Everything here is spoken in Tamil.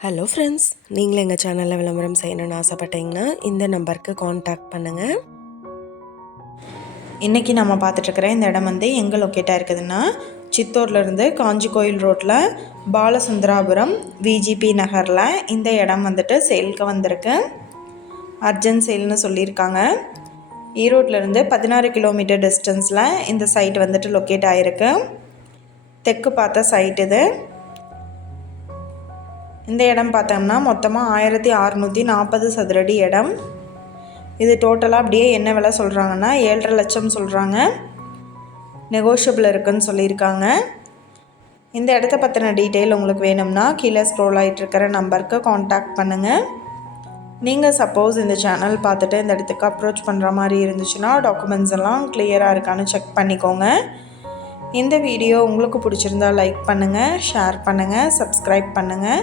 ஹலோ ஃப்ரெண்ட்ஸ் நீங்களும் எங்கள் சேனலில் விளம்பரம் செய்யணும்னு ஆசைப்பட்டீங்கன்னா இந்த நம்பருக்கு காண்டாக்ட் பண்ணுங்கள் இன்றைக்கி நம்ம பார்த்துட்ருக்குற இந்த இடம் வந்து எங்கே லொக்கேட்டாக இருக்குதுன்னா சித்தூர்லேருந்து காஞ்சி கோயில் ரோட்டில் பாலசுந்தராபுரம் விஜிபி நகரில் இந்த இடம் வந்துட்டு சேலுக்கு வந்திருக்கு. அர்ஜென்ட் சேல்னு சொல்லியிருக்காங்க. ஈரோட்லேருந்து பதினாறு கிலோமீட்டர் டிஸ்டன்ஸில் இந்த சைட் வந்துட்டு லொக்கேட் ஆகிருக்கு தெற்கு பார்த்த சைட் இது. இந்த இடம் பார்த்தோம்னா மொத்தமாக ஆயிரத்தி அறநூற்றி நாற்பது சதுரடி இடம். இது டோட்டலாக அப்படியே என்ன விலை சொல்கிறாங்கன்னா ஏழரை லட்சம் சொல்கிறாங்க நெகோஷியபிள் இருக்குன்னு சொல்லியிருக்காங்க. இந்த இடத்த பற்றின டீட்டெயில் உங்களுக்கு வேணும்னா கீழே ஸ்க்ரோல் ஆகிட்டு இருக்கிற நம்பருக்கு காண்டாக்ட் பண்ணுங்கள் நீங்கள் சப்போஸ் இந்த சேனல் பார்த்துட்டு இந்த இடத்துக்கு அப்ரோச் பண்ணுற மாதிரி இருந்துச்சுன்னா டாக்குமெண்ட்ஸ் எல்லாம் கிளியராக இருக்கான்னு செக் பண்ணிக்கோங்க. இந்த வீடியோ உங்களுக்கு பிடிச்சிருந்தா லைக் பண்ணுங்கள் ஷேர் பண்ணுங்கள் சப்ஸ்கிரைப் பண்ணுங்கள்